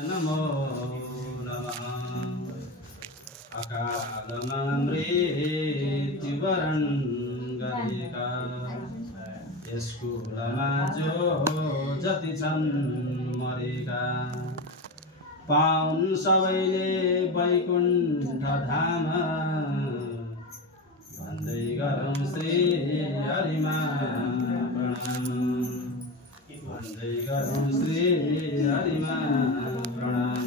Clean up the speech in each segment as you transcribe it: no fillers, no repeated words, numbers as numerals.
नमो नमः अकालमा मृत्युवरण गरेका यसकुलमा जो जति छन् मरेका पाउन् सबैले वैकुण्ठ धाम भन्दै गरौँ श्री हरिमा प्रणाम भन्दै गरौँ श्री हरिमा प्रणाम।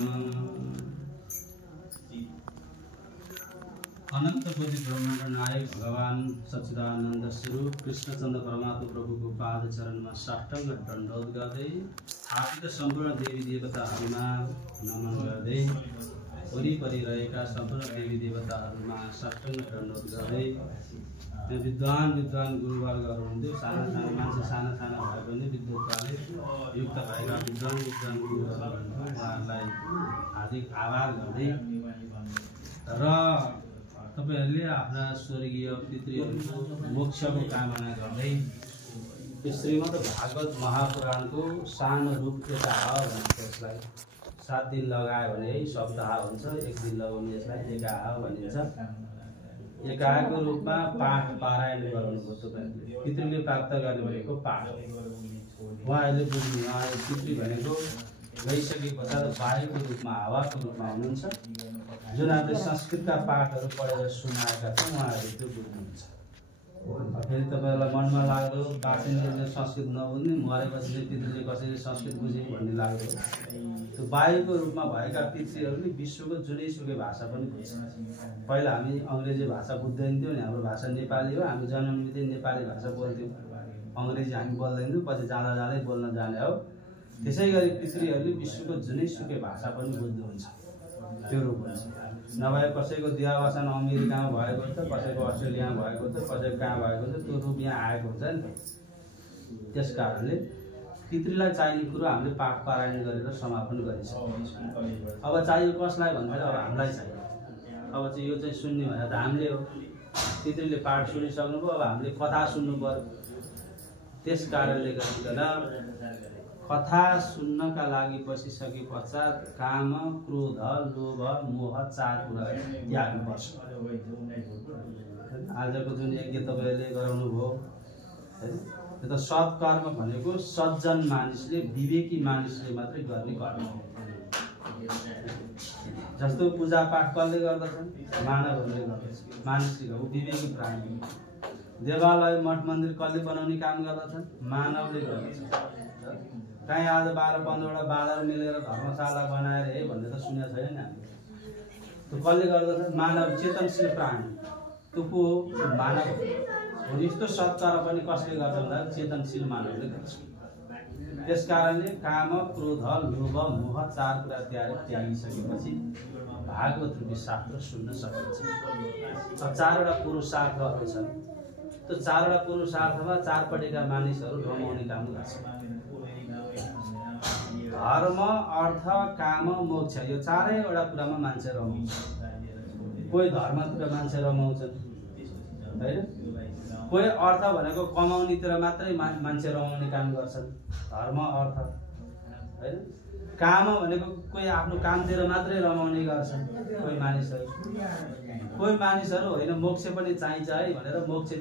अनंत कोटि ब्रह्मांड नायक भगवान सच्चिदानंद स्वरूप कृष्णचंद्र परमात्मा प्रभु को पाद चरण में साष्टांग दंडोत गर्दै स्थापित संपूर्ण देवी देवताहरूमा नमन गर्दै वरिपरि रहेका सम्पूर्ण देवी देवताहरूमा साष्टांग दंडोत गर्दै विद्वान गुरुवर्गहरू हुनुहुन्थ्यो। साना मान्छे साना भए पनि विद्वत्ताले युक्त भएका विद्वान गुरुवर्गहरू उहाँहरूलाई हार्दिक आभार गर्दै र तपाईहरुले आफ्ना स्वर्गीय पितृहरूको मोक्षको कामना गर्दै श्रीमद् भागवत महापुराणको सानो रूप एका हो भने त्यसलाई 7 दिन लगायो भने सप्ताह हुन्छ, 1 दिन लगाउने यसलाई एकाह भनिन्छ। एकाहको रूपमा पाठ पारायण गराउनुभयो तपाईहरुले। पितृले प्राप्त गर्ने भनेको पाठ हो। उहाँहरूले बुझ्नु पितृ भनेको गइसके पछाडि वायुको रूपमा हावाको रूपमा हुनुहुन्छ। जुन हामीले संस्कृतका पाठहरू पढेर सुनाएका छौँ उहाँहरूले त्यो बुझ्नुहुन्छ। फेरि तपाईहरुलाई मनमा लाग्दो बासिन्दाले संस्कृत नबुझ्ने मरेपछि पितृले कसरी संस्कृत बुझे भन्ने लाग्दो त्यो वायुको रूपमा भएका पितृहरूले विश्वको जुनैसुकै भाषा पनि बुझ्छन्। पहिला हामी अङ्ग्रेजी भाषा बुझ्दैन थियौँ नि, हाम्रो भाषा नेपाली हो। हामी जन्मबित्तिकै नेपाली भाषा बोल्थ्यौँ, अङ्ग्रेजी हामी बोल्दैन थियौँ, पछि जाँदा जाँदै बोल्न जाने हो। त्यसै गरी पितृहरूले विश्वको जुनैसुकै भाषा पनि बुझ्नुहुन्छ, त्यो रूप हुन्छ। नभए कसैको देहावसान अमेरिकामा भएको हुन्छ, कसैको अस्ट्रेलियामा भएको हुन्छ, कसैको कहाँ भएको हुन्छ, त्यो रूप यहाँ आएको हुन्छ नि। त्यस कारणले पितृलाई चाहिने कुरो हामीले पाठ पारायण गरेर समापन गरिसक्यौँ। अब चाहियो कसलाई भन्दाखेरि अब हामीलाई चाहियो। अब चाहिँ यो चाहिँ सुन्ने भनेर त हामीले हो। पितृले पाठ सुनिसक्नुभयो, अब हामीले कथा सुन्नु पर्यो। त्यस कारणले गरिकन कथा सुन्नका लागि बसिसके पश्चात काम, क्रोध, लोभ, मोह 4 कुरा त्याग्नुपर्छ। आजको जुन यज्ञ तपाईले गराउनु भयो हैन, त्यो त सत्कर्म भनेको सज्जन मानिसले, विवेकी मानिसले मात्रै गर्ने कर्म हो। जस्तो पूजा पाठ कसले गर्दछन्? मानवहरूले गर्दछन्, मानिसले हो, विवेकी प्राणी। देवालय मठ मन्दिर कसले बनाउने काम गर्दछन्? मानवले गर्दछन्। कहीँ आज 12-15 वटा बाँदर मिलेर धर्मशाला बनाएर है भन्ने त सुनेको छैन नि हामीले। त्यो कसले गर्दछ? मानव, चेतनशील प्राणी। त्यो को हो? मानव हो। यस्तो सत्कर्म पनि कसले गर्छ भन्दा चेतनशील मानवले गर्छ। त्यस कारणले काम, क्रोध, लोभ, मोह 4 कुरा त्यागिसकेपछि भागवत रूपी शास्त्र सुन्न सकिन्छ। 4 वटा पुरुषार्थहरू छन्। त्यो 4 वटा पुरुषार्थमा 4 पटेका मानिसहरू रमाउने काम गर्छन्। धर्म, अर्थ, काम, मोक्ष, यो 4 वटा कुरामा मान्छे रमाउँछ। कोही धर्मतिर मान्छे रमाउँछन् हैन, कोही अर्थ भनेको कमाउनेतिर मात्रै मान्छे रमाउने काम गर्छन्, धर्म अर्थ हैन। काम भनेको कोही आफ्नो कामतिर मात्रै रमाउने गर्छन् कोही मानिसहरू। कोही मानिसहरू होइन मोक्ष पनि चाहिन्छ है भनेर मोक्ष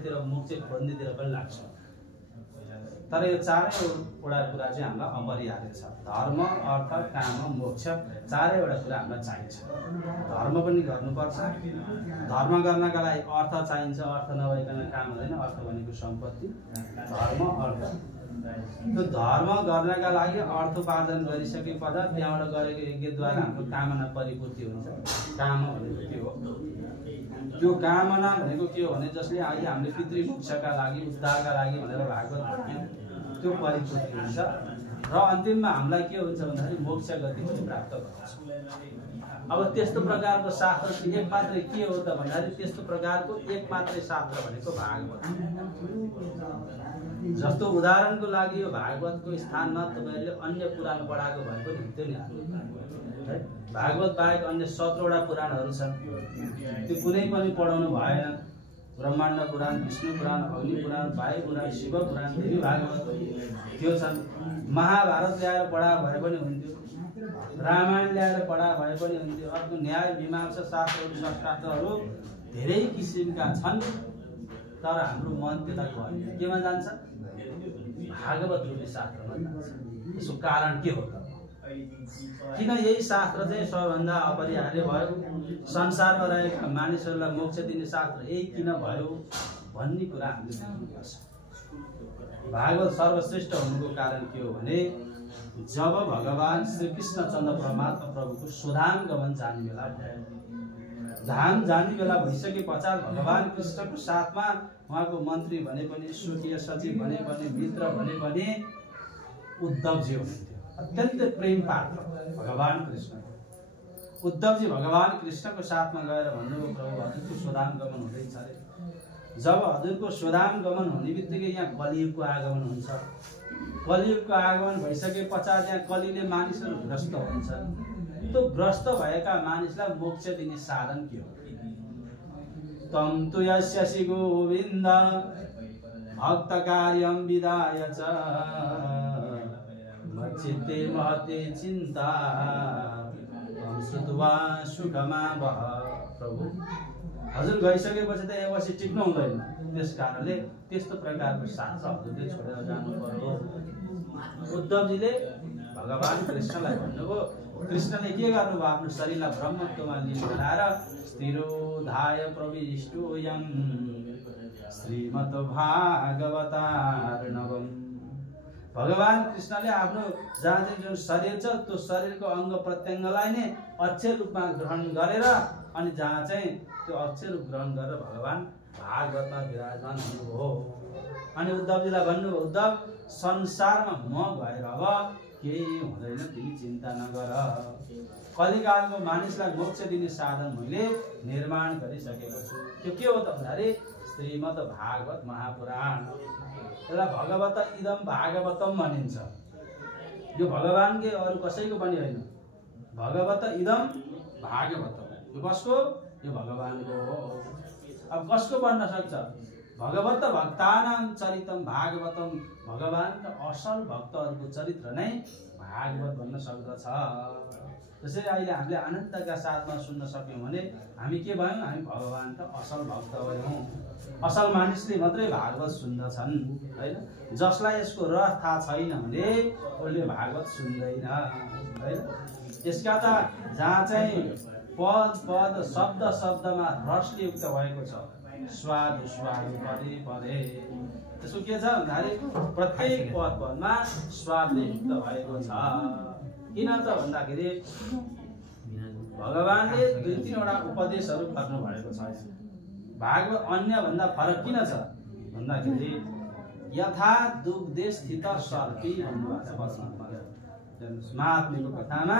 खोज्नेतिर पनि लाग्छ। तर यो 4 वटा कुरा चाहिँ हामीलाई अपरिहार्य छ। धर्म, अर्थ, काम, मोक्ष 4 वटा कुरा हामीलाई चाहिन्छ। धर्म पनि गर्नुपर्छ। धर्म गर्नका लागि अर्थ चाहिन्छ, अर्थ नभइकन काम हुँदैन। अर्थ भनेको सम्पत्ति, धर्म, अर्थ। त्यो धर्म गर्नका लागि अर्थोपार्जन गरिसके पश्चात त्यहाँबाट गरेको यज्ञद्वारा हाम्रो कामना परिपूर्ति हुन्छ। काम भनेको के हो? त्यो कामना भनेको के हो भने जसले अहिले हामीले पितृमोक्षका लागि, उद्धारका लागि भनेर भागवत पढ्यौँ, त्यो परिपूर्ति हुन्छ। र अन्तिममा हामीलाई के हुन्छ भन्दाखेरि मोक्ष गति पनि प्राप्त हुन्छ। अब त्यस्तो प्रकारको शास्त्र एक मात्रै के हो त भन्दाखेरि त्यस्तो प्रकारको एक मात्रै शास्त्र भनेको भागवत। जस्तो उदाहरणको लागि यो भागवतको स्थानमा तपाईहरुले अन्य पुराण पढाएको भए पनि हुन्थ्यो नि है। भागवत बाहेक अन्य 17 वटा पुराणहरू छन्, त्यो कुनै पनि पढाउनु भएन। ब्रह्माण्ड पुराण, विष्णु पुराण, अग्नि पुराण, वायु पुराण, शिव पुराण, देवी भागवत त्यो छन्। महाभारत ल्याएर पढा भए पनि हुन्थ्यो। रामायण ल्याएर पढा भए पनि हुन्थ्यो। अर्को न्याय मीमांसा शास्त्रहरू शास्त्रहरू धेरै किसिमका छन्, तर हाम्रो मन त्यता गएन। केमा जान्छ? भागवत रूपी शास्त्रमा जान्छ। यसको कारण के हो त? किन यही शास्त्र चाहिँ सबभन्दा अपरिहार्य भयो? संसारमा रहेका मानिसहरूलाई मोक्ष दिने शास्त्र यही किन भयो भन्ने कुरा हामीले बुझ्नुपर्छ। भागवत सर्वश्रेष्ठ हुनुको कारण के हो भने जब भगवान श्री कृष्णचन्द्र परमात्मा प्रभुको स्वधाम गमन जाने बेला धाम जाने बेला भइसके पश्चात भगवान कृष्णको साथमा उहाँको मन्त्री भने पनि, स्वकीय सचिव भने पनि, मित्र भने पनि उद्धवजी हुनुहुन्थ्यो। अत्यन्तै प्रेम पात्र भगवान कृष्ण। उद्धवजी भगवान कृष्णको साथमा गएर भन्नुभयो, प्रभु हजुरको स्वधाम गमन हुँदैछ अरे। जब हजुरको स्वधाम गमन हुने बित्तिकै यहाँ कलियुगको आगमन हुन्छ। कलियुगको आगमन भइसके पश्चात यहाँ कलिले मानिसहरू भ्रष्ट हुन्छ। त्यो भ्रष्ट भएका मानिसलाई मोक्ष दिने साधन के हो? तम तु यस्यसि गोविन्द भक्त कार्यम विदाय च मच्चित्ते महते चिन्ता तम श्रुत्वा सुखमा बह। प्रभु हजुर गइसकेपछि त यहाँ बसी टिक्नु हुँदैन। त्यस कारणले त्यस्तो प्रकारको साथ हजुरले छोडेर जानु पर्यो। उद्धवजीले भगवान कृष्णलाई भन्नुभयो। कृष्णले के गर्नुभयो? आफ्नो शरीरलाई ब्रह्मत्वमा लीन बनाएर स्थिरोधाय प्रविष्टोयम् श्रीमद् भागवतार्णवम्। भगवान कृष्णले आफ्नो जहाँ चाहिँ जुन शरीर छ त्यो शरीरको अङ्ग प्रत्यङ्गलाई नै अक्षय रूपमा ग्रहण गरेर अनि जहाँ चाहिँ त्यो अक्षय रूप ग्रहण गरेर भगवान भागवतमा विराजमान हुनुभयो। अनि उद्धवजीलाई भन्नुभयो, उद्धव संसारमा म भएर अब केही हुँदैन, तिमी चिन्ता नगर। कलिकालको मानिसलाई मोक्ष दिने साधन मैले निर्माण गरिसकेको छु। त्यो के हो त भन्दाखेरि श्रीमद् भागवत महापुराण। यसलाई भगवत इदम भागवतम भनिन्छ। यो भगवानकै अरू कसैको पनि होइन। भगवत इदम भागवतम। यो कसको? यो भगवानको हो। अब कसको बन्न सक्छ? भगवत भक्तानां चरितम भागवतम। भगवान असल भक्तहरूको चरित्र नै भागवत भन्न सक्दछ। त्यसैले अहिले हामीले आनन्दका साथमा सुन्न सक्यौँ भने हामी के भयौँ? हामी भगवानका असल भक्त भयौँ। असल मानिसले मात्रै भागवत सुन्दछन् हैन। जसलाई यसको रस थाहा छैन भने उसले भागवत सुन्दैन हैन। यसका त जहाँ चाहिँ पद पद शब्द शब्दमा रसले युक्त भएको छ, स्वाद स्वाद पदे पदे। त्यसको के छ भन्दाखेरि प्रत्येक पद पदमा स्वादले युक्त भएको छ। किन त भन्दाखेरि भगवानले 2-3वटा उपदेशहरू गर्नु भएको छ। भागवत अन्य भन्दा फरक किन छ भन्दाखेरि यथा दुग्धे स्थित सर्पी भन्नुभएको छ। महात्म्यको कथामा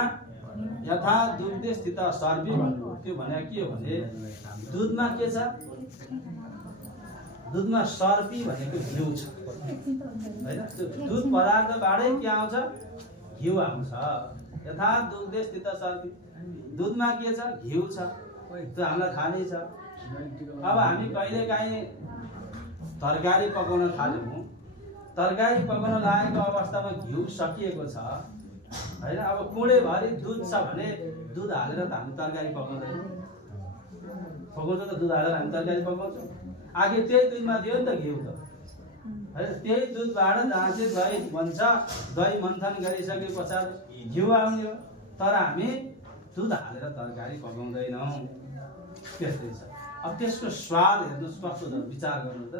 यथा दुग्धे स्थित सर्पी भन्नुभयो। त्यो भने के हो भने दुधमा के छ? दुधमा सर्पी भनेको घिउ छ हैन। त्यो दुध पदार्थबाटै के आउँछ? घिउ आउँछ। यथा दुग्धे स्थित सर्पी। दुधमा के छ? घिउ छ। त्यो हामीलाई थाहा नै छ। अब हामी कहिलेकाहीँ तरकारी पकाउन थाल्यौँ। तरकारी पकाउन लागेको अवस्थामा घिउ सकिएको छ हैन। अब कुँडेभरि दुध छ भने दुध हालेर त हामी तरकारी पकाउँदैनौँ। पकाउँछ त दुध हालेर हामी तरकारी पकाउँछौँ। आखिर त्यही दुधमा दियो नि त घिउ त हैन। त्यही दुधबाट जहाँ चाहिँ दही बन्छ, दही मन्थन गरिसके पश्चात घिउ आउने हो। तर हामी दुध हालेर तरकारी पकाउँदैनौँ। त्यस्तै छ। अब त्यसको स्वाद हेर्नुहोस् कस्तो छ, विचार गर्नु त।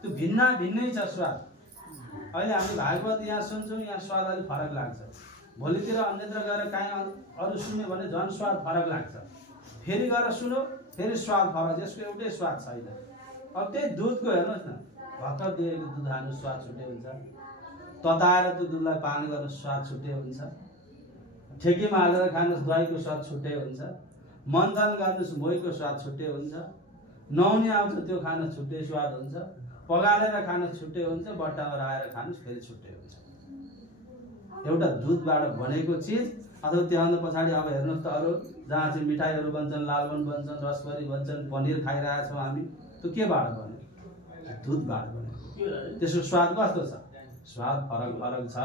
त्यो भिन्नै छ स्वाद। अहिले हामी भागवत यहाँ सुन्छौँ, यहाँ स्वाद अलिक फरक लाग्छ। भोलितिर अन्यत्र गएर काहीँ अरू सुन्यो भने झन् स्वाद फरक लाग्छ। फेरि गएर सुनो, फेरि स्वाद फरक। यसको एउटै स्वाद छैन। अब त्यही दुधको हेर्नुहोस् न, भर्खर दिएको दुध खानु स्वाद छुट्टै हुन्छ। तताएर त्यो दुधलाई पान गर्नु स्वाद छुट्टै हुन्छ। ठेकीमा हालेर खानुहोस् दहीको स्वाद छुट्टै हुन्छ। मन्थन गर्नुहोस् मोहीको स्वाद छुट्टै हुन्छ। नुहाउने आउँछ त्यो खान छुट्टै स्वाद हुन्छ। पगालेर खान छुट्टै हुन्छ। बट्टामा राखेर खानुहोस् फेरि छुट्टै हुन्छ। एउटा दुधबाट बनेको चिज अथवा त्योभन्दा पछाडि अब हेर्नुहोस् त अरू जहाँ चाहिँ मिठाईहरू बन्छन्, लालमन बन्छन्, रसभरी बन्छन्, पनिर खाइरहेका छौँ हामी। त्यो केबाट बन्यो? दुधबाट बन्यो। त्यसको स्वाद कस्तो छ? स्वाद फरक फरक छ।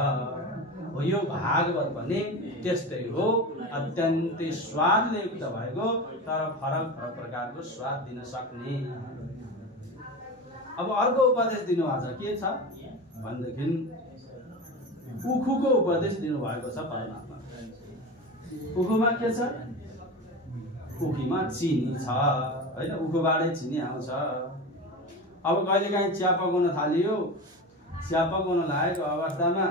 हो यो भागवत भने त्यस्तै हो, अत्यन्तै स्वादले युक्त भएको तर फरक फरक प्रकारको स्वाद दिन सक्ने। अब अर्को उपदेश दिनुभएको छ, के छ भनेदेखि उखुको उपदेश दिनुभएको छ परमात्मा। उखुमा के छ? उखीमा चिनी छ हैन, उखुबाटै चिनी आउँछ। अब कहिलेकाहीँ चिया पकाउन थालियो, चिया पकाउन लागेको अवस्थामा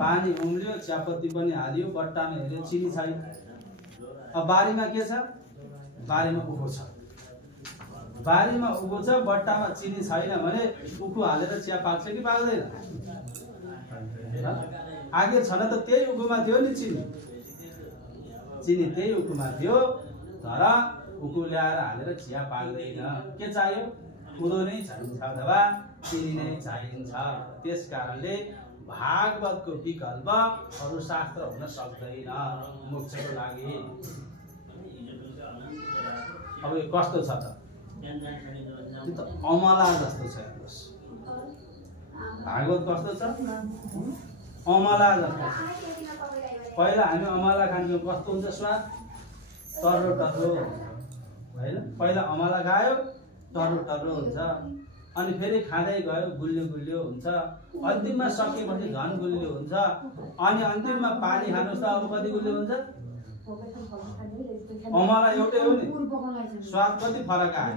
पानी उम्ल्यो, चियापत्ती पनि हालियो, बट्टामा हेऱ्यो चिनी छैन। अब बारीमा के छ? बारीमा उखु छ, बारीमा उखु छ, बट्टामा चिनी छैन भने उखु हालेर चिया पाक्छ कि पाक्दैन? आगे छन त त्यही उखुमा थियो नि चिनी, चिनी त्यही उखुमा थियो, तर उखु ल्याएर हालेर चिया पाक्दैन। के चाहियो? उदो नै चाहिन्छ अथवा चिनी नै चाहिन्छ। त्यस कारणले भागवतको विकल्प अरू शास्त्र हुन सक्दैन मोक्षको लागि। अब यो कस्तो छ त? यो त अमला जस्तो छ। हेर्नुहोस् भागवत कस्तो छ? अमला जस्तो। पहिला हामी अमला खान्थ्यौँ, कस्तो हुन्छ स्वाद? टर्रो टर्रो होइन। पहिला अमला खायो टर्रो टर्रो हुन्छ, अनि फेरि खाँदै गयो गुलियो गुलियो हुन्छ, अन्तिममा सकेपछि झन् गुलियो हुन्छ, अनि अन्तिममा पानी खानुहोस् त अब कति गुलियो हुन्छ? अमला एउटै हो नि, स्वाद कति फरक आयो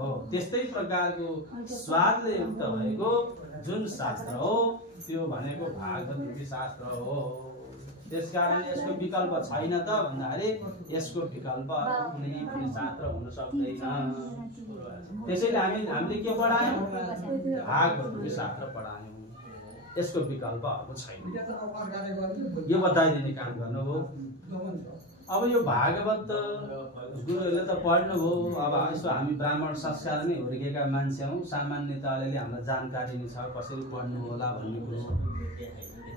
हो। त्यस्तै प्रकारको स्वादले युक्त भएको जुन शास्त्र हो त्यो भनेको भागवत रूपी शास्त्र हो। त्यसकारण यसको विकल्प छैन त भन्दाखेरि यसको विकल्प कुनै पनि शास्त्र हुन सक्दैन। त्यसैले हामीले के पढायौँ? भागवत रूपी शास्त्र पढायौँ। यसको विकल्प अब छैन, यो बताइदिने काम गर्नुभयो। अब यो भागवत गुरुहरूले त पढ्नुभयो, अब यसो हामी ब्राह्मण संस्कार नै हुर्केका मान्छे हौँ, सामान्यतः अलिअलि हामीलाई जानकारी नै छ कसरी पढ्नु होला भन्ने कुरो।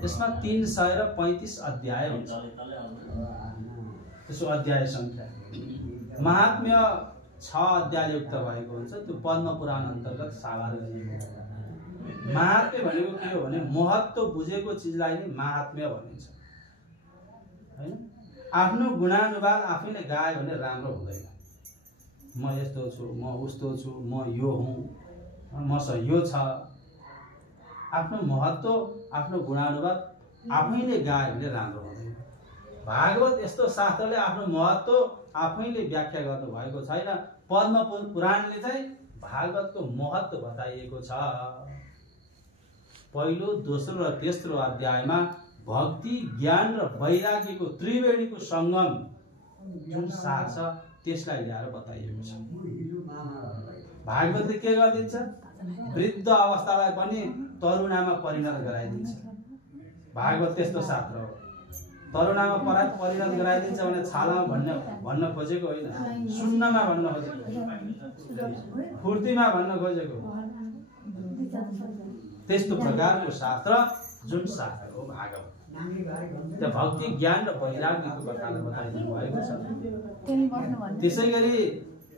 यसमा 335 अध्याय हुन्छ, त्यसो अध्याय संख्या। महात्म्य 6 अध्याय युक्त भएको हुन्छ, त्यो पद्म पुराण अन्तर्गत साभार गरिएको। महात्म्य भनेको के हो भने महत्त्व बुझेको चिजलाई नै महात्म्य भनिन्छ हैन। आफ्नो गुणानुवाद आफैले गायो भने राम्रो हुँदैन। म यस्तो छु, म उस्तो छु, म यो हुँ, मसँग यो छ। आफ्नो महत्त्व आफ्नो गुणानुवाद आफैले गायो भने राम्रो हुँदैन। भागवत यस्तो शास्त्रले आफ्नो महत्त्व आफैले व्याख्या गर्नु भएको छैन। पद्म पुराणले चाहिँ भागवतको महत्त्व बताइएको छ। पहिलो, दोस्रो र तेस्रो अध्यायमा भक्ति, ज्ञान र वैराग्यको त्रिवेणीको सङ्गम जुन सार छ त्यसलाई ल्याएर बताइएको छ। भागवतले के गरिदिन्छ? वृद्ध अवस्थालाई पनि तरुणामा परिणत गराइदिन्छ। भागवत त्यस्तो शास्त्र हो। तरुणामा परिणत गराइदिन्छ भने छालामा भन्न खोजेको होइन, सुन्नमा भन्न खोजेको, फुर्तीमा भन्न खोजेको। त्यस्तो प्रकारको शास्त्र जुन शास्त्र हो भागवत, त्यो भक्ति, ज्ञान र वैराग्यको कथालाई बताइदिनु भएको छ। त्यसै गरी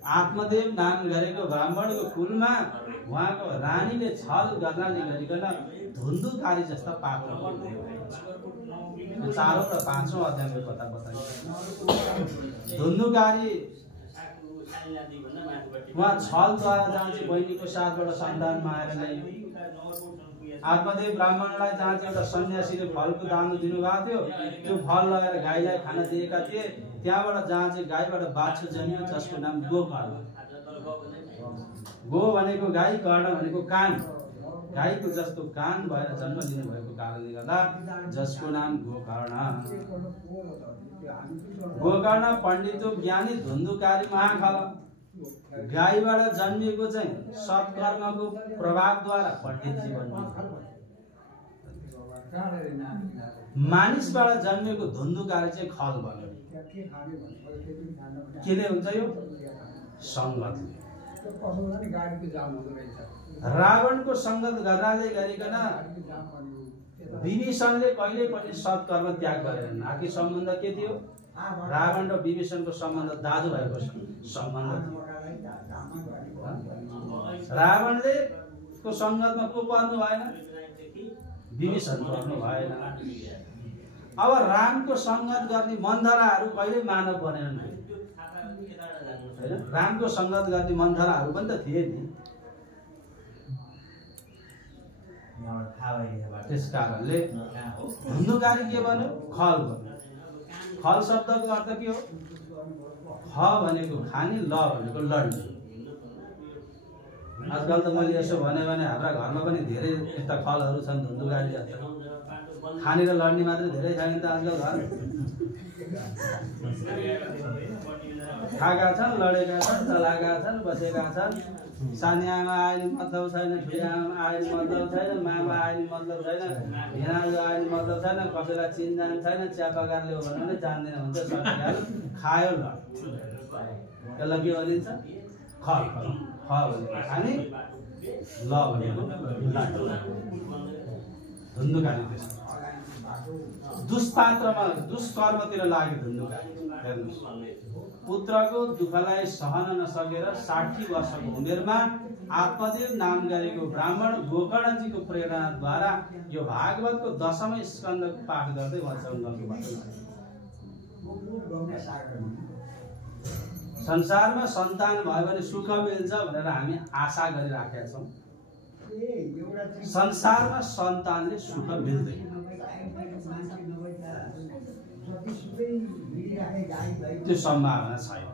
आत्मदेव नाम गरेको ब्राह्मणको कुलमा उहाँको रानीले छल गर्नाले गरिकन धुन्धुकारी जस्ता पात्र बन्दै भएको छ। 4औं र 5औं अध्यायको कथा बताइन्छ। धुन्धुकारी उहाँ छलद्वारा जान्छ, बहिनीको साथबाट सन्तान मागेर ल्याइयो। आत्मदेव ब्राह्मणलाई जहाँ चाहिँ एउटा सन्यासीले फलको दान दिनुभएको थियो, त्यो फल लगाएर गाईलाई खान दिएका थिए। त्यहाँबाट जहाँ चाहिँ गाईबाट बाछो जन्मियो जसको नाम गोकर्ण। गो भनेको गाई, कर्ण भनेको कान। गाईको जस्तो कान भएर जन्म दिनुभएको कारणले गर्दा जसको नाम गोकर्ण। गोकर्ण पण्डितो ज्ञानी धुन्धुकारी महाखल। गाईबाट जन्मिएको चाहिँ सत्कर्मको प्रभावद्वारा पण्डित जीवन, मानिसबाट जन्मेको धुन्धुकारी चाहिँ खल बन्यो। केले हुन्छ यो? सङ्गतले। रावणको सङ्गत गर्नाले गरिकन विभीषणले कहिले पनि सत्कर्म त्याग गरेनन्। आखिर सम्बन्ध के थियो? रावण र विभीषणको सम्बन्ध दाजुभाइको सम्बन्ध थियो। रावणले को सङ्गतमा को पर्नु भएन? विभीषण पर्नु भएन। अब रामको संगत गर्ने मन्थराहरू कहिले मानव बनेनन् हैन। रामको संगत गर्ने मन्थराहरू पनि त थिए नि। त्यस कारणले धुन्धुकारी के भन्यो? खल भन्यो। खल शब्दको अर्थ के हो? ख भनेको खाने, ल भनेको लड्ने। आजकल त मैले यसो भने हाम्रा घरमा पनि धेरै यस्ता खलहरू छन् धुन्धुकारी जस्ता। खाने र लड्ने मात्रै धेरै छैन त आजकल घर। खाएका छन्, लडेका छन्, चलाएका छन्, बसेका छन्। सानी आमा आयो नि मतलब छैन, ठुली आमा आयो नि मतलब छैन, मामा आयो नि मतलब छैन, भेनाजु आयो नि मतलब छैन, कसैलाई चिन्जान छैन, चियापगारले हो भने पनि जान्दैन हुन्छ। सकिहाल्यो, खायो लड। त्यसलाई के भनिन्छ? खल। ख भनेको खाने, ल भनेको लड। धुन्धुकारी त्यस्तो दुष्पात्रमा दुष्कर्मतिर लाग्यो धुन्धुकारी। हेर्नुहोस्, पुत्रको दुःखलाई सहन नसकेर 60 वर्षको उमेरमा आत्मदेव नाम गरेको ब्राह्मण गोकर्णजीको प्रेरणाद्वारा यो भागवतको 10औं स्कन्धको पाठ गर्दै म जङ्गलको बाटो लाग्यो। संसारमा सन्तान भयो भने सुख मिल्छ भनेर हामी आशा गरिराखेका छौँ। संसारमा सन्तानले सुख मिल्दैन, त्यो सम्भावना छैन।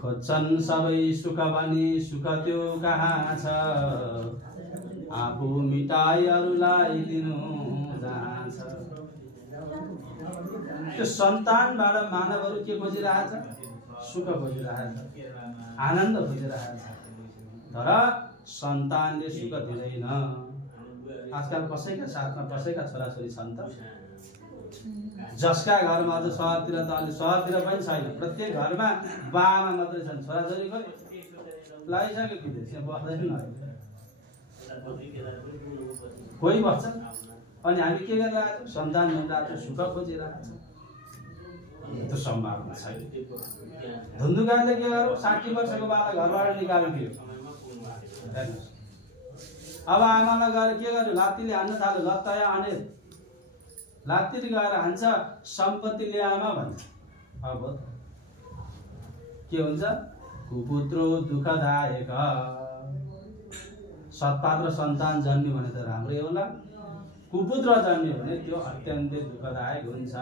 खोज्छन् सबै सुख भनी सुख त्यो कहाँ छ, आफू मिटाई अरूलाई दिनु जहाँ छ। त्यो सन्तानबाट मानवहरू के खोजिरहेछ? सुख खोजिरहेछ, आनन्द खोजिरहेछ। तर सन्तानले सुख दिँदैन। आजकल कसैका साथमा कसैका छोराछोरी छन् त? जसका घरमा अझ सहरतिर त अलि सहरतिर पनि छैन, प्रत्येक घरमा बाआमा मात्रै छन्, छोराछोरी खोइ लगाइसक्यो विदेश, यहाँ बस्दैन। कोही बस्छन्। अनि हामी के गरिरहेको छौँ? सन्तान हुँदा सुख खोजिरहेको छौँ। त्यो सम्भावना छैन। धुन्धुकारीले के गर्यो? 60 वर्षको बाला घरबाट निकालिदियो। अब आमालाई गएर के गर्यो? लात्तीले हान्न थाल्यो। लत्ताया हाने, लात्तीले गएर हान्छ, सम्पत्ति ल्यामा भन्छ। अब के हुन्छ? कुपुत्रो दुःखदायक। सत्पात्र सन्तान जन्मियो भने त राम्रै होला, कुपुत्र जन्मियो भने त्यो अत्यन्तै दुःखदायक हुन्छ।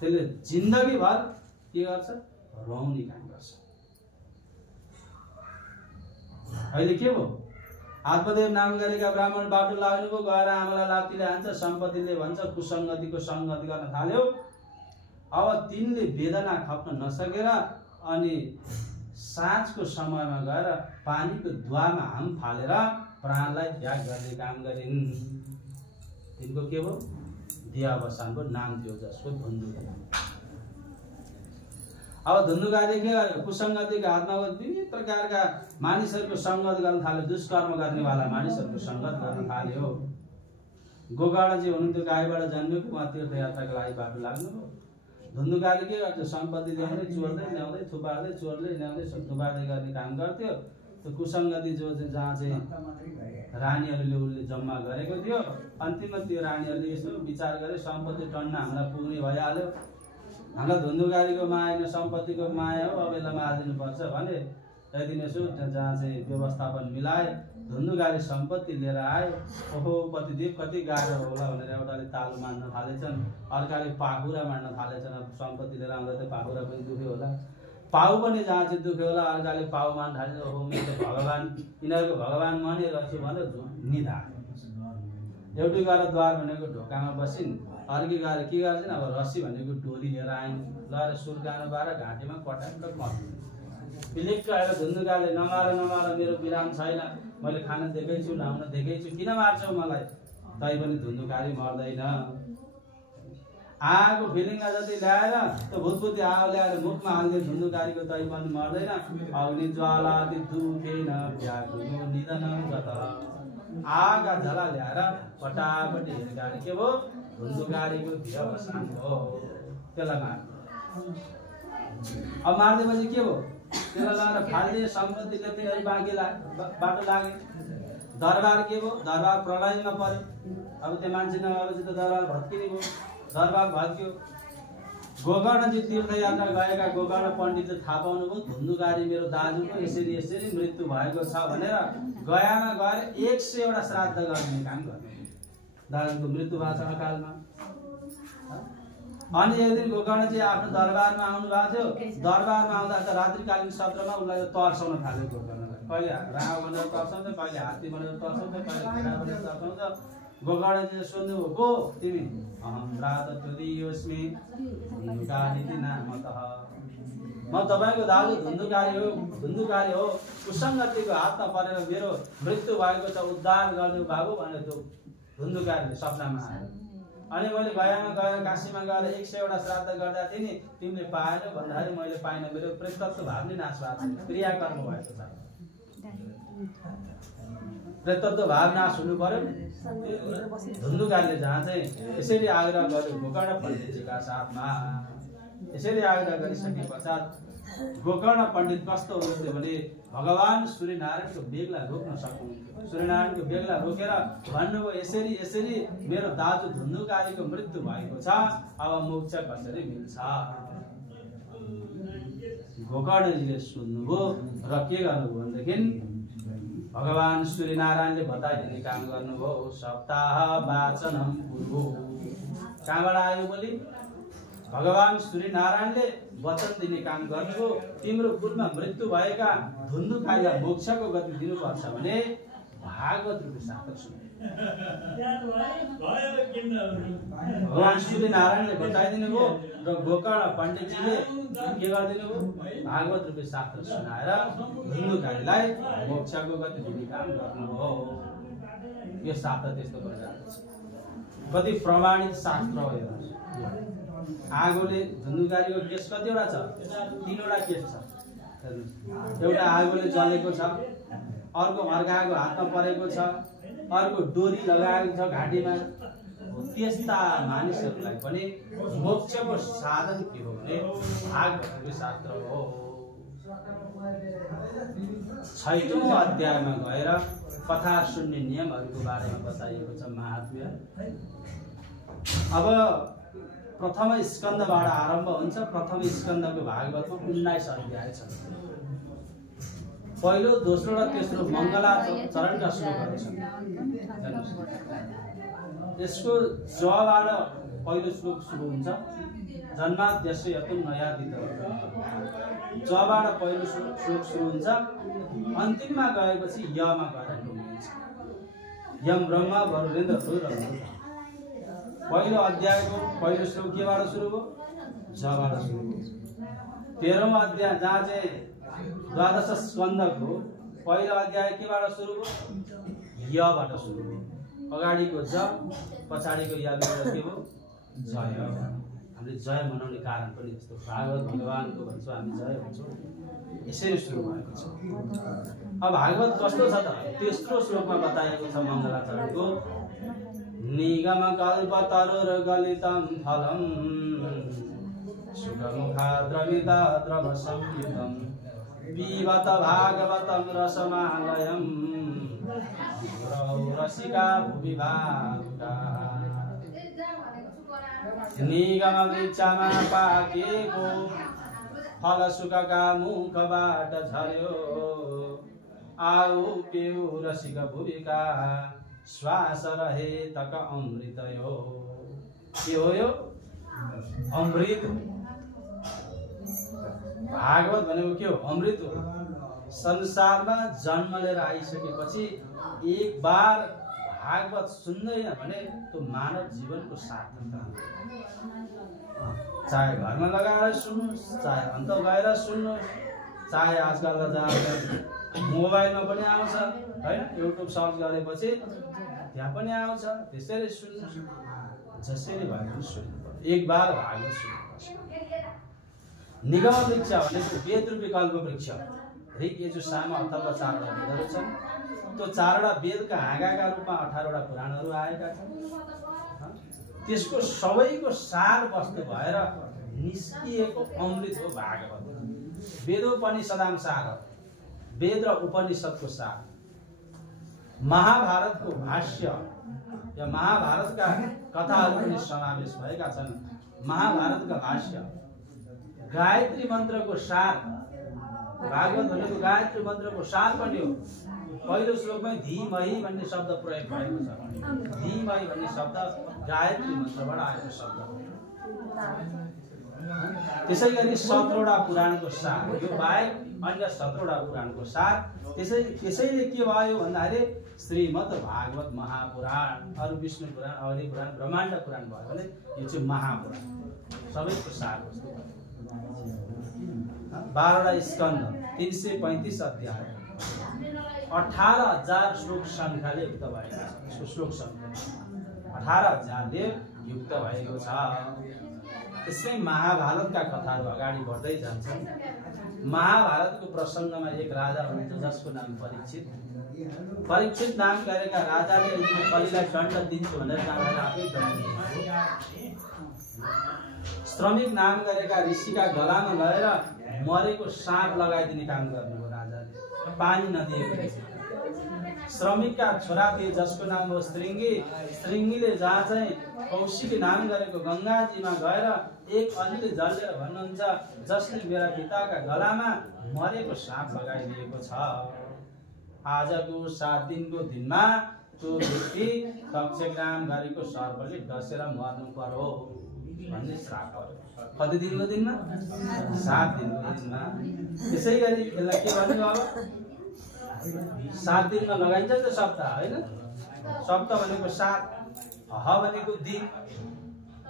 त्यसले जिन्दगीभर के गर्छ? रोउने काम गर्छ। अहिले के भयो? आत्मदेव नाम गरेका ब्राह्मण बाटो लाग्नुभयो, गएर आमालाई लात्तीले हान्छ, सम्पत्तिले भन्छ, कुसङ्गतिको सङ्गति गर्न थाल्यो। अब तिनले वेदना खप्न नसकेर अनि साँझको समयमा गएर पानीको दुवामा हाम फालेर प्राणलाई त्याग गर्ने काम गरिन्। तिनको के भयो? देहावसानको नाम थियो जसको धुन्धुकारी। अब धुन्धुकारी के गर्यो? कुसङ्गतिको हातमा विविध प्रकारका मानिसहरूको सङ्गत गर्न थाल्यो, दुष्कर्म गर्नेवाला मानिसहरूको सङ्गत गर्न थाल्यो। गोकर्णजी हुनुहुन्थ्यो, गाईबाट जन्मेको, उहाँ तीर्थयात्राको लागि बाटो लाग्नुभयो। धुन्धुकारी के गर्थ्यो? सम्पत्ति ल्याउँदै चोर्दै ल्याउँदै थुपार्दै, चोर्दै ल्याउँदै थुपार्दै गर्ने काम गर्थ्यो। त्यो कुसङ्गति जहाँ चाहिँ रानीहरूले उसले जम्मा गरेको थियो, अन्तिममा त्यो रानीहरूले यसो विचार गरे, सम्पत्ति टन्न हामीलाई पुग्ने भइहाल्यो, हामीलाई धुन्धुकारीको माया होइन सम्पत्तिको माया हो, अब यसलाई मारिदिनुपर्छ भने त्यहाँदेखि यसो जहाँ चाहिँ व्यवस्थापन मिलाए, धुन्धुकारी सम्पत्ति लिएर आयो। ओहो पतिदेव कति गाह्रो होला भनेर एउटाले तालु मान्न थालेछन्, अर्काले पाखुरा मान्न थालेछन्। अब सम्पत्ति लिएर आउँदा त पाखुरा पनि दुख्यो होला, पाउ पनि जहाँ चाहिँ दुख्यो होला, अर्काले पाउ मान थालेछ। ओहो मेरो त भगवान्, यिनीहरूको भगवान् मनै रहेछु भनेर निधार। एउटी गएर द्वार भनेको ढोकामा बसिन्, अर्की गएर के गर्छन्? अब रस्सी भनेको डोरी लिएर आइन्, लगाएर सुर्कानु बार घाँटीमा कटाएर मर्नु। पिलिक्क आएर धुन्धुकारीले नमार मेरो विराम छैन, मैले खान देखेछु, लाउन देखेछु, किन मार्छौ मलाई? तै पनि धुन्धुकारी मर्दैन। आगो फिलिङ्गा जति ल्याएर त्यो भूतभूति आगो ल्याएर मुखमा हाल्ने धुन्धुकारीको तै पनि मर्दैन। अग्नि ज्वाला दुखेन व्याकुलो निधन गत। आगा झला ल्याएर पटापटी हेर्काले के भयो? धुन्धुकारीको व्यवसान हो। त्यसलाई मार्नु। अब मारिदिएपछि के भयो? त्यसलाई लगाएर फाल्ने सम्पत्तिले तिनीहरू बाँकी बाटो लागे। दरबार के भयो, दरबार प्रलयमा पर्यो। अब त्यो मान्छे नभएपछि त दरबार भत्किने भयो, दरबार भत्क्यो। गोकर्णजी तीर्थयात्रा गएका गोकर्ण पण्डितले थाहा पाउनुभयो धुन्धुकारी मेरो दाजुको यसरी यसरी मृत्यु भएको छ भनेर गयामा गएर 100 श्राद्ध गर्ने काम गर्ने। दाजुको मृत्यु भएको छ अकालमा। अनि एक दिन गोकर्णजी आफ्नो दरबारमा आउनु भएको थियो। दरबारमा आउँदा त रात्रिकालीन सत्रमा उसलाई तर्साउन थाल्यो गोकर्णलाई। कहिले राव भनेर तर्साउँछ, कहिले हात्ती भनेर तर्साउँछ, कहिले घोडा भनेर तर्साउँछ। गोकर्णजीले सोध्नुभयो को तिमी? अहम रातत्वदीयोस्मि धुन्धुकारी नामतः। म तपाईको दाजु धुन्धुकारी हो। कुसङ्गतिको हातमा परेर मेरो मृत्यु भएको छ, उद्धार गर्नु बाबु भनेर त्यो धुन्धुकारीले सपनामा आयो। अनि मैले गयामा गएर काशीमा गएर 100 श्राद्ध गर्दा थिएँ नि, तिमीले पाएनौ भन्दाखेरि मैले पाइनँ। मेरो प्रेतत्व भाव नै नाश भएको छ, क्रियाकर्म भएको छ। प्रेतत्व भाव नाश हुनु पर्यो। धुन्धुकारीले जहाँ चाहिँ यसरी आग्रह गर्यो गोकर्ण पण्डितजीका साथमा, यसरी आग्रह गरिसके पश्चात गोकर्ण पण्डित कस्तो हुनुहुन्थ्यो भने भगवान सूर्यनारायणको बेगलाई रोक्न सक्नुहुन्थ्यो। सूर्यनारायणको बेगलाई रोकेर भन्नुभयो यसरी यसरी मेरो दाजु धुन्धुकारीको मृत्यु भएको छ, अब मोक्ष कसरी मिल्छ? गोकर्णजीले सुन्नुभयो र के गर्नुभयो भनेदेखि भगवान सूर्यनारायणले बताइदिने काम गर्नुभयो। सप्ताह वाचनम पूर्व। कहाँबाट आयो बोली? भगवान सूर्यनारायणले वचन दिने काम गर्नुभयो। तिम्रो कुलमा मृत्यु भएका धुन्धुकारीलाई मोक्षको गति दिनुपर्छ भने भागवत रूपी शास्त्र सुन। भगवान सूर्यनारायणले बताइदिनु भयो र गोकर्ण पण्डितजीले के गरिदिनु भयो? भागवत रूपी शास्त्र सुनाएर धुन्धुकारीलाई मोक्षको गति दिने काम गर्नुभयो। यो शास्त्र त्यस्तो गरिरहेको छ। कति प्रमाणित शास्त्र हो यो। आगोले धुन्धुकारीको केस कतिवटा छ? 3वटा केस छ। एउटा आगोले जलेको छ, अर्को अर्काको हातमा परेको छ, अर्को डोरी लगाएको छ घाँटीमा। त्यस्ता मानिसहरूलाई पनि मोक्षको साधन के हो भने भागवत शास्त्र हो। 6औं अध्यायमा गएर कथा सुन्ने नियमहरूको बारेमा बताइएको छ महात्म्य। अब प्रथम स्कन्धबाट आरम्भ हुन्छ। प्रथम स्कन्धको भागवतमा 19 अध्याय छ। पहिलो, दोस्रो र तेस्रो मङ्गलाचरणका श्लोकहरू छन्। यसको जबाट पहिलो श्लोक सुरु हुन्छ। जन्माद्यस्य यतो नयादित। जबाट पहिलो श्लोक सुरु हुन्छ। अन्तिममा गएपछि यमा गएर पुगिन्छ। यम ब्रह्मा वरुणेन्द्र रुद्र। पहिलो अध्यायको पहिलो श्लोक केबाट सुरु भयो? जबाट सुरु भयो। 13औं अध्याय जहाँ चाहिँ द्वादश स्कन्धको पहिलो अध्याय केबाट सुरु भयो? यबाट सुरु भयो। अगाडिको ज, पछाडिको या के भयो? जय। हामीले जय मनाउने कारण पनि यस्तो। भागवत भगवानको भन्छौँ हामी, जय भन्छौँ। यसरी सुरु भएको छ। अब भागवत कस्तो छ त? तेस्रो श्लोकमा बताएको छ मङ्गलाचरणको। निगम कल्पतरुर्गलितं फलम् सुखमुखाद्रविता द्रवसंयुतं पिबत भागवतं रसमालयम् गुरौ रसिका भुवि भावुकाः। निगम वृक्षमा पाकेको फल सुखका मुखबाट झर्यो, आऊ पेउ रसिक भुविका श्वास रहे तक अमृत यो। के हो यो? अमृत। भागवत भनेको के हो? अमृत हो। संसारमा जन्म लिएर आइसकेपछि एक बार भागवत सुन्दैन भने त्यो मानव जीवनको सार्थकता हो। चाहे घरमा लगाएर सुन्नुहोस्, चाहे अन्त गएर सुन्नुहोस्, चाहे आजकल त जहाँ मोबाइलमा पनि आउँछ हैन, युट्युब सर्च गरेपछि त्यहाँ पनि आउँछ। त्यसरी सुन्नुहोस्, जसरी भए पनि सुन्नुपर्छ। एक बार भागवत सुन्नुपर्छ। निगम वृक्ष भनेको वेद रूपी कल्प वृक्ष। ऋग, यजुर, साम, अथर्व 4 वेदहरू छन्। त्यो 4वटा वेदका हाँगाका रूपमा 18वटा पुराणहरू आएका छन्। त्यसको सबैको सार वस्तु भएर निस्किएको अमृत हो भागवत। वेदोपनिषदाम सार, वेद र उपनिषदको सार। महाभारतको भाष्य या महाभारतका कथाहरू पनि समावेश भएका छन्। महाभारतका भाष्य गायत्री मन्त्रको सार, भागवत भनेको गायत्री मन्त्रको सार पनि हो। पहिलो श्लोकमै धीमहि भन्ने शब्द प्रयोग भएको छ। धीमहि भन्ने शब्द गायत्री मन्त्रबाट आएको शब्द हो। त्यसैगरी 17वटा पुराणको सार, यो बाहेक अन्य 17वटा पुराणको सार। त्यसैले के भयो भन्दाखेरि श्रीमद् भागवत महापुराण, अरु विष्णु पुराण, अवधि पुराण, ब्रह्माण्ड पुराण भयो भने यो चाहिँ महापुराण, सबैको सार वस्तु। 12वटा स्कन्द, 335 अध्याय, 18,000 श्लोक संख्याले युक्त भएको छ। श्लोक संख्या 18,000ले युक्त भएको छ। त्यसमै महाभारतका कथाहरू अगाडि बढ्दै जान्छन्। महाभारतको प्रसङ्गमा एक राजा हुनुहुन्छ जसको नाम परीक्षित। परीक्षित नाम गरेका राजाले कलिलाई दण्ड दिन्छु भनेर राजाले आफै दण्ड दिन्छ। श्रमिक नाम गरेका ऋषिका गलामा गएर मरेको साँप लगाइदिने काम गर्नुभयो राजाले, पानी नदिएको। श्रमिकका छोरा थिए जसको नाम हो श्रृङ्गी। श्रृङ्गीले जहाँ चाहिँ कौशिकी नाम गरेको गङ्गाजीमा गएर एक अलिले जलेर भन्नुहुन्छ जसले मेरा पिताका गलामा मरेको साँप लगाइदिएको छ। आजको 7 दिनको दिनमा त्यो व्यक्ति तक्षग्राम गरेको सर्पले डसेर मर्नु पर्यो भन्ने श्राप गर्यो। कति दिनको दिनमा? 7 दिनको दिनमा। त्यसै गरी त्यसलाई के भन्नु अब 7 दिनमा लगाइन्छ नि त सप्ताह, होइन? सप्ताह भनेको 7, ह भनेको दिन,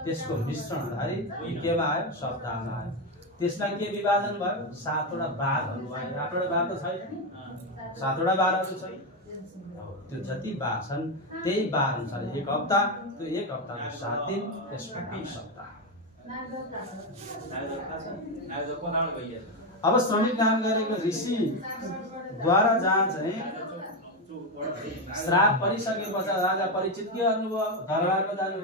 त्यसको मिश्रण हुँदाखेरि केमा आयो? सप्ताहमा आयो। त्यसलाई के विभाजन भयो? 7वटा बारहरू भयो। 8वटा बार त छैन, 7वटा बारहरू छ। त्यो जति बार छन् त्यही बार अनुसार एक हप्ता, त्यो एक हप्ताको 7 दिन, त्यसको नाम सप्ताह। अब श्रमिक नाम गरेको ऋषिद्वारा जहाँ चाहिँ श्राप परिसके पछाडि राजा परीक्षित के गर्नुभयो? दरबारमा जानु।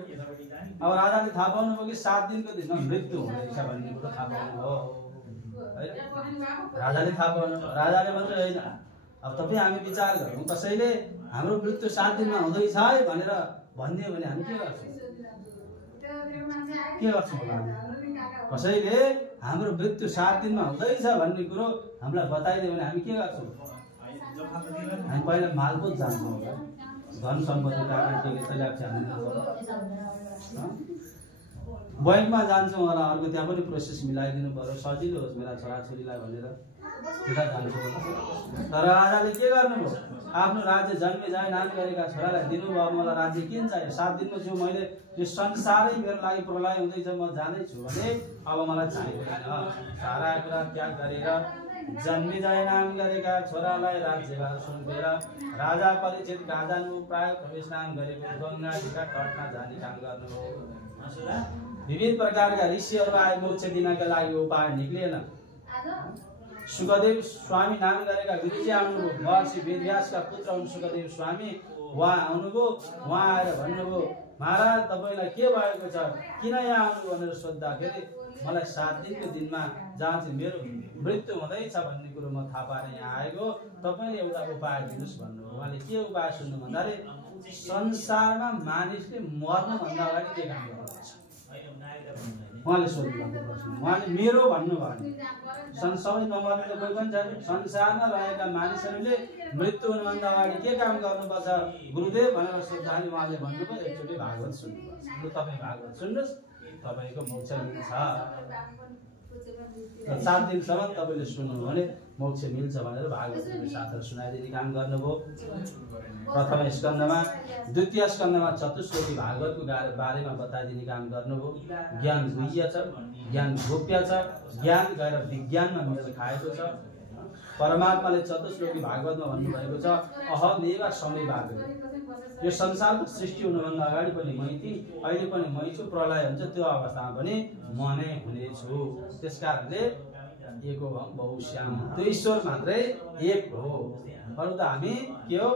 अब राजाले थाहा पाउनुभयो कि 7 दिनको दिनमा मृत्यु हुँदैछ भन्ने कुरो थाहा पाउनुभयो है। राजाले थाहा पाउनु, राजाले मात्रै होइन, अब तपाईँ हामी विचार गरौँ, कसैले हाम्रो मृत्यु 7 दिनमा हुँदैछ है भनेर भनिदियो भने हामी के गर्छौँ? के गर्छौँ होला? कसैले हाम्रो मृत्यु 7 दिनमा हुँदैछ भन्ने कुरो हामीलाई बताइदियो भने हामी के गर्छौँ? हामी पहिला मालपोत जान्छौँ, धन सम्पत्ति बैङ्कमा जान्छौँ होला, अर्को त्यहाँ पनि प्रोसेस मिलाइदिनु पर्यो, सजिलो होस् मेरा छोराछोरीलाई भनेर त्यता जान्छौँ। तर राजाले के गर्नुभयो? आफ्नो राज्य जन्मे जाए नाम गरेका छोरालाई दिनुभयो। मलाई राज्य किन चाहियो? 7 दिनको छु, मैले यो संसारै मेरो लागि प्रलय हुँदैछ, म जाँदैछु भने अब मलाई चाहिँदैन। सारा कुरा त्याग गरेर जन्मे जाए नाम गरेका छोरालाई राज्यभार सुम्पेर राजा परीक्षित गाजानु प्राय प्रवेश नाम गरेको गङ्गाजीका तटमा जाने काम गर्नुभयो। विविध प्रकारका ऋषिहरू आए, मोक्ष दिनका लागि उपाय निक्लिएन। सुखदेव स्वामी नाम गरेका गुरुजी आउनुभयो। महर्षि वेदव्यासका पुत्र हुन् सुखदेव स्वामी, उहाँ आउनुभयो। उहाँ आएर भन्नुभयो, महाराज तपाईँलाई के भएको छ, किन यहाँ आउनुभयो भनेर सोद्धाखेरि मलाई 7 दिनको दिनमा जहाँ चाहिँ मेरो मृत्यु हुँदैछ भन्ने कुरो म थाहा पाएर यहाँ आएको, तपाईँले एउटा उपाय दिनुहोस् भन्नुभयो। उहाँले के उपाय सुन्नु भन्दाखेरि संसारमा मानिसले मर्नुभन्दा अगाडि के काम गर्नुपर्छ उहाँले सोध्नुभएको प्रश्न। उहाँले मेरो भन्नुभयो, सबै नमर्ने कोही पनि छैन, संसारमा रहेका मानिसहरूले मृत्यु हुनुभन्दा अगाडि के काम गर्नुपर्छ गुरुदेव भनेर सोद्धाखेरि उहाँले भन्नुभयो एकचोटि भागवत सुन्नुपर्छ। लु तपाईँ भागवत सुन्नुहोस्, तपाईँको मोक्ष मिल्छ। 7 दिनसम्म तपाईँले सुन्नुभयो भने मोक्ष मिल्छ भनेर भागवतको शास्त्र सुनाइदिने काम गर्नुभयो। प्रथम स्कन्धमा, द्वितीय स्कन्धमा चतुश्लोकी भागवतको बारेमा बताइदिने काम गर्नुभयो। ज्ञान गुह्य छ, ज्ञान गोप्य छ, ज्ञान गएर विज्ञानमा मेल खाएको छ। परमात्माले चतुश्लोकी भागवतमा भन्नुभएको छ अहमेव संविभाग, यो संसारको सृष्टि हुनुभन्दा अगाडि पनि मै थिएँ, अहिले पनि मै छु, प्रलय हुन्छ त्यो अवस्थामा पनि म नै हुनेछु। त्यसकारणले एको बहुश्याम, त्यो ईश्वर मात्रै एक हो। अरू त हामी के हो?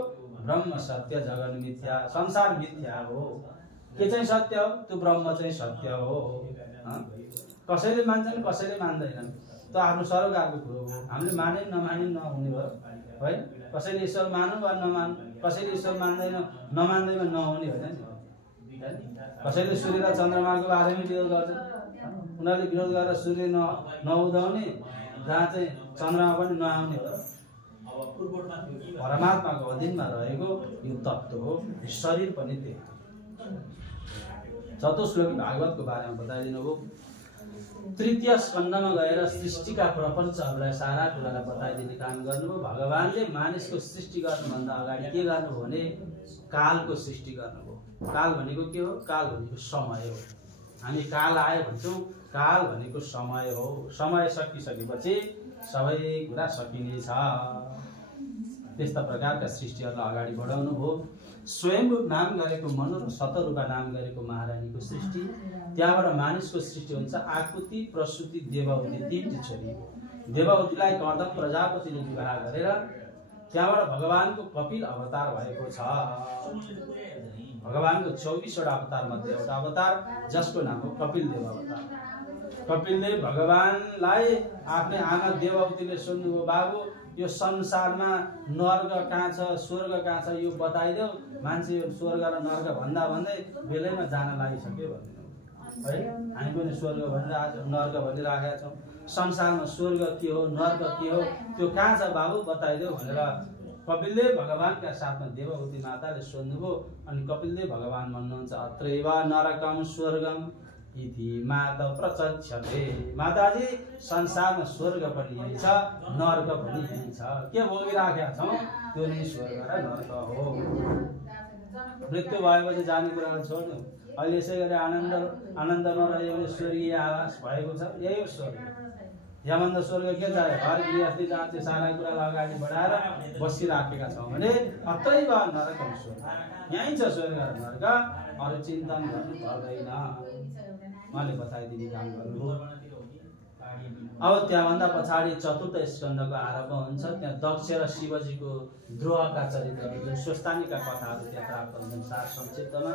ब्रह्म सत्य, जगन मिथ्या, संसार मिथ्या हो। के चाहिँ सत्य हो? त्यो ब्रह्म चाहिँ सत्य हो। कसैले मान्छन्, कसैले मान्दैनन्, त्यो आफ्नो सरकारको कुरो हो। हामीले माने नमाने नहुने भयो। है। कसैले ईश्वर मानु वा नमानु, कसैले ईश्वर मान्दैन नमान्दैमा नहुने होइन नि। कसैले सूर्य र चन्द्रमाको बारेमा विरोध गर्छन्, उनीहरूले विरोध गरेर सूर्य नउदाउने, जहाँ चाहिँ चन्द्रमा पनि नआउने हो। परमात्माको अधीनमा रहेको यो तत्त्व हो, शरीर पनि त्यही। चतुश्लोकी भागवतको बारेमा बताइदिनु भयो। तृतीय स्कन्धमा गएर सृष्टिका प्रपञ्चहरूलाई सारा कुरालाई बताइदिने काम गर्नुभयो। भगवानले मानिसको सृष्टि गर्नुभन्दा अगाडि के गर्नुभयो भने कालको सृष्टि गर्नुभयो। काल भनेको के हो? काल भनेको समय हो। हामी काल आयो भन्छौँ, काल भनेको समय हो। समय सकिसकेपछि सबै कुरा सकिनेछ। त्यस्ता प्रकारका सृष्टिहरूलाई अगाडि बढाउनु भयो। स्वयम्भू नाम गरेको मनु र शतरूपा नाम गरेको महारानीको सृष्टि, त्यहाँबाट मानिसको सृष्टि हुन्छ। आकुति, प्रसूति, देवहूति तीनटी छोरी। देवहूतिलाई कर्दम प्रजापतिले विवाह गरेर त्यहाँबाट भगवानको कपिल अवतार भएको छ। भगवानको 24वटा अवतार मध्ये एउटा अवतार जसको नाम हो कपिल देव अवतार। कपिलदेव भगवानलाई आफ्नै आमा देवहूतिले सोध्नुभयो, बाबु यो संसारमा नर्क कहाँ छ, स्वर्ग कहाँ छ, यो बताइदेऊ। मान्छे स्वर्ग र नर्क भन्दा भन्दै बेलैमा जान लागिसक्यो भनिदिनु है। हामी पनि स्वर्ग भनिरहेको छौँ, नर्क भनिराखेका छौँ। संसारमा स्वर्ग के हो, नर्क के हो, त्यो कहाँ छ बाबु बताइदेऊ भनेर कपिलदेव भगवानका साथमा देवहूति माताले सोध्नुभयो। अनि कपिलदेव भगवान भन्नुहुन्छ, अत्रैव नरकम स्वर्गम इति माता प्रचक्षते। माताजी संसारमा स्वर्ग पनि यही छ, नर्क पनि यही छ। के भोगिराखेका छौँ त्यो नै स्वर्ग र नर्क हो। मृत्यु भएपछि जाने कुरालाई छोड्नु। अहिले यसै गरी आनन्दमा रह्यो भने स्वर्गीय आवास भएको छ, यही हो स्वर्ग। यमन्द स्वर्ग के चाहियो? घर गृहस्थी जहाँ चाहिँ सारा कुरालाई अगाडि बढाएर बसिराखेका छौँ भने अत्रैव नरकम स्वर्ग, यहीँ छ स्वर्ग र नर्क, अरू चिन्तन गर्नु पर्दैन। उहाँले बताइदिने काम गर्नुभयो। अब त्यहाँभन्दा पछाडि चतुर्थ स्कन्धको आरम्भ हुन्छ। त्यहाँ दक्ष र शिवजीको द्रोहका चरित्रहरू, जुन स्वस्थानीका कथाहरू त्यहाँ प्राप्त हुन्छन् सार संक्षिप्तमा।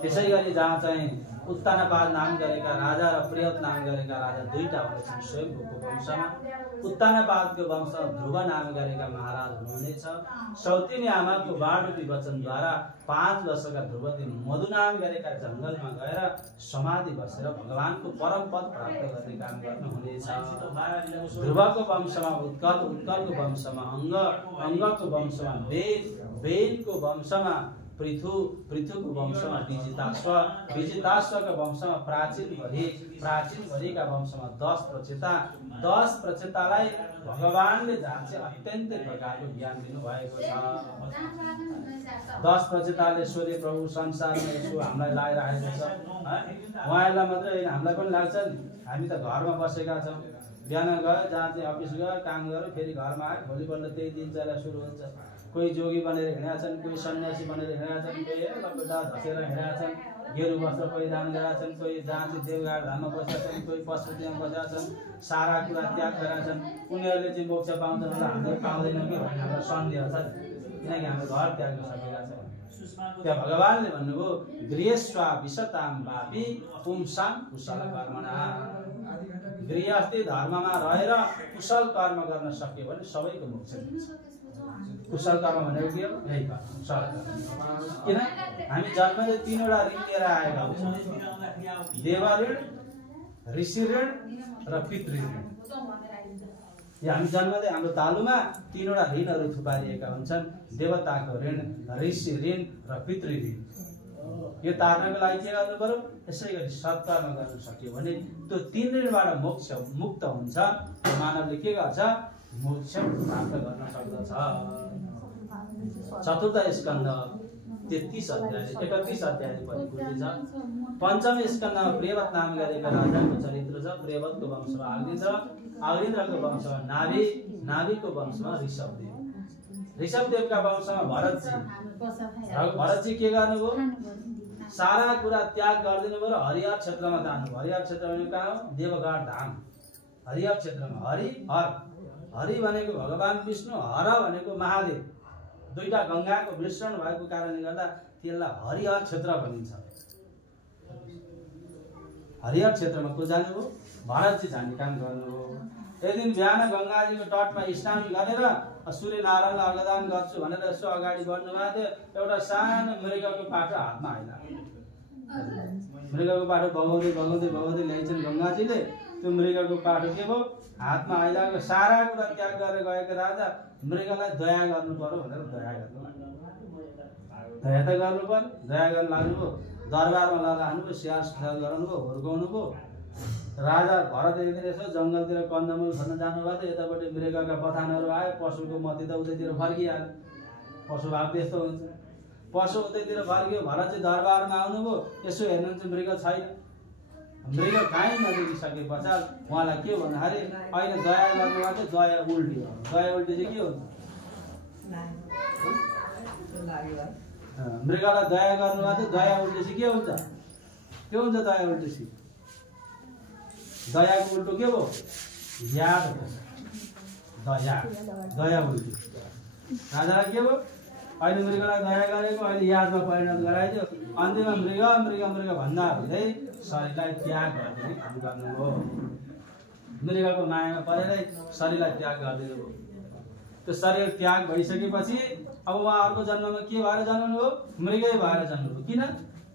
त्यसै गरी जहाँ चाहिँ उत्तानपाद नाम गरेका राजा र प्रेत नाम गरेका राजा दुईटा हुनेछन् स्वयम्भूको वंशमा। उत्तानपादको वंशमा ध्रुव नाम गरेका महाराज हुनुहुनेछ। सौतिनी आमाको बाणरूपी वचनद्वारा 5 वर्षका ध्रुवती मधु नाम गरेका जङ्गलमा गएर समाधि बसेर भगवानको परम पद प्राप्त गर्ने काम गर्नुहुनेछ। ध्रुवको वंशमा उत्कल, उत्कलको वंशमा अङ्ग, अङ्गको वंशमा वेद, वेदको वंशमा पृथु, पृथुको वंशमा विजिताश्व, विजिताश्वको वंशमा प्राचीन भरी, प्राचीन भरीका वंशमा 10 प्रचेता, 10 प्रचेतालाई भगवानले जहाँ चाहिँ अत्यन्तै प्रकारको ज्ञान दिनुभएको छ। 10 प्रचेताले सोधे, प्रभु संसारमा यसो हामीलाई लागिरहेको छ, उहाँहरूलाई मात्रै होइन हामीलाई पनि लाग्छ नि। हामी त घरमा बसेका छौँ, बिहान गयो जहाँ चाहिँ अफिस गयो, काम गऱ्यो, फेरि घरमा आयो, भोलिपल्ट त्यही दिनचर्या सुरु हुन्छ। कोही जोगी बनेर हिँडेका छन्, कोही सन्यासी बनेर हिँडेका छन्, कोही लपेटा धसेर हिँडेका छन्, गेरु वस्त्र परिधान गरेका छन्, कोही जहाँ चाहिँ देवघाट धाममा बसेका छन्, कोही पशुपतिमा बसेका छन्, सारा कुरा त्याग गरेका छन्। उनीहरूले चाहिँ मोक्ष पाउँछन् र हामीले पाउँदैनौँ कि भन्ने हाम्रो सन्देह छ, किनकि हाम्रो घर त्याग्न सकेका छौँ। त्यहाँ भगवानले भन्नुभयो, गृहस्वा विशताम वापी पुंसाम कुशल कर्मणा। गृहस्थी धर्ममा रहेर कुशल कर्म गर्न सक्यो भने सबैको मोक्ष दिन्छ। कुशल कर्म भनेको के हो? यही कर्म, कुशल कर्म। किन हामी जन्मले 3वटा ऋण लिएर आएका हुन्छौँ, देव ऋण, ऋषि ऋण र पितृ ऋण। यो हामी जन्मले हाम्रो तालुमा 3वटा ऋणहरू थुपारिएका हुन्छन्, देवताको ऋण, ऋषि ऋण र पितृ ऋण। यो तार्नको लागि के गर्नु पर्यो? यसै गरी सत्कर्म गर्न सक्यो भने त्यो 3 ऋणबाट मोक्ष मुक्त हुन्छ। मानवले के गर्छ? मोक्ष प्राप्त गर्न सक्दछ। चतुर्थ स्कन्ध 33 अध्याय 31 अध्याय पनि छ। पञ्चम स्कन्धमा प्रेवत नाम गरेका राजाको चरित्र छ। प्रेवतको वंशमा अग्निन्द्र, अग्निन्द्रको वंशमा नाभि, नाभिको वंशमा ऋषभदेव, ऋषभदेवका वंशमा भरतजी। भरतजी के गर्नुभयो? सारा कुरा त्याग गरिदिनु भयो र हरिहर क्षेत्रमा जानुभयो। हरिहर क्षेत्र भनेको कहाँ हो? देवघाट धाम। हरिहर क्षेत्रमा हरि हर, हरि भनेको भगवान विष्णु, हर भनेको महादेव। दुईटा गङ्गाको मिश्रण भएको कारणले गर्दा त्यसलाई हरिहर क्षेत्र भनिन्छ। हरिहर क्षेत्रमा को जानुभयो? भरतजी जाने काम गर्नुभयो। एक दिन बिहान गङ्गाजीको तटमा स्नान गरेर सूर्यनारायणलाई अर्घदान गर्छु भनेर यसो अगाडि बढ्नुभएको थियो। एउटा सानो मृगको पाठो हातमा आइलाग्यो। मृगको पाठो बगाउँदै बगाउँदै बगाउँदै ल्याइन्छन् गङ्गाजीले। त्यो मृगको पाठो के भयो, हातमा आइलाग्यो। सारा कुरा त्याग गरेर गएको राजा मृगलाई दया गर्नु पर्यो भनेर दया गर्नु लाग्यो। दया त गर्नु पर्यो, दया गर्न लाग्नुभयो। दरबारमा लगाउनुभयो, स्याहार सुसार गराउनुभयो, हुर्काउनु भयो। राजा भरत यसो जङ्गलतिर कन्दमूल खोज्न जानुभएको थियो। यतापट्टि मृगका बथानहरू आयो। पशुको मती त उतैतिर फर्किहाल्यो। पशु भाव त्यस्तो हुन्छ। पशु उतैतिर फर्कियो। भरतजी दरबारमा आउनुभयो। यसो हेर्नुहुन्छ मृग छैन। मृग कहीँ नदेखिसके पश्चात उहाँलाई के भन्दाखेरि अहिले दया गर्नुभएको थियो, दया उल्टी। दया उल्टी चाहिँ के हुन्छ? मृगलाई दया गर्नुभएको थियो, दया उल्टी चाहिँ के हुन्छ? के हुन्छ दया उल्टी चाहिँ? दयाको उल्टो के भयो? याद हो। दया दया उल्टी। राजालाई के भयो? अहिले मृगलाई दया गरेको अहिले यादमा परिणत गराइदियो। अन्त्यमा मृग मृग मृग भन्दा हुँदै शरीरलाई त्याग गरिदिने काम गर्नुभयो। मृगको मायामा परेरै शरीरलाई त्याग गरिदिनु भयो। त्यो शरीर त्याग भइसकेपछि अब उहाँ अर्को जन्ममा के भएर जन्मनुभयो? मृगै भएर जन्मनुभयो। किन?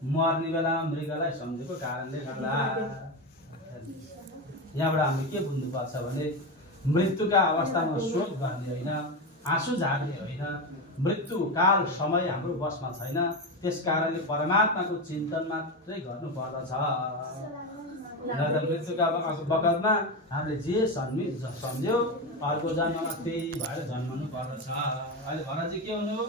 मर्ने बेलामा मृगलाई सम्झेको कारणले गर्दा। यहाँबाट हामीले के बुझ्नुपर्छ भने मृत्युका अवस्थामा शोक गर्ने होइन, आँसु झार्ने होइन। मृत्यु काल समय हाम्रो बसमा छैन। त्यस कारणले परमात्माको चिन्तन मात्रै गर्नु पर्दछ। मृत्युका बखतमा हामीले जे सम्झ्यौँ अर्को जन्ममा त्यही भएर जन्मनु पर्दछ। अहिले भरतजी के हुनुभयो?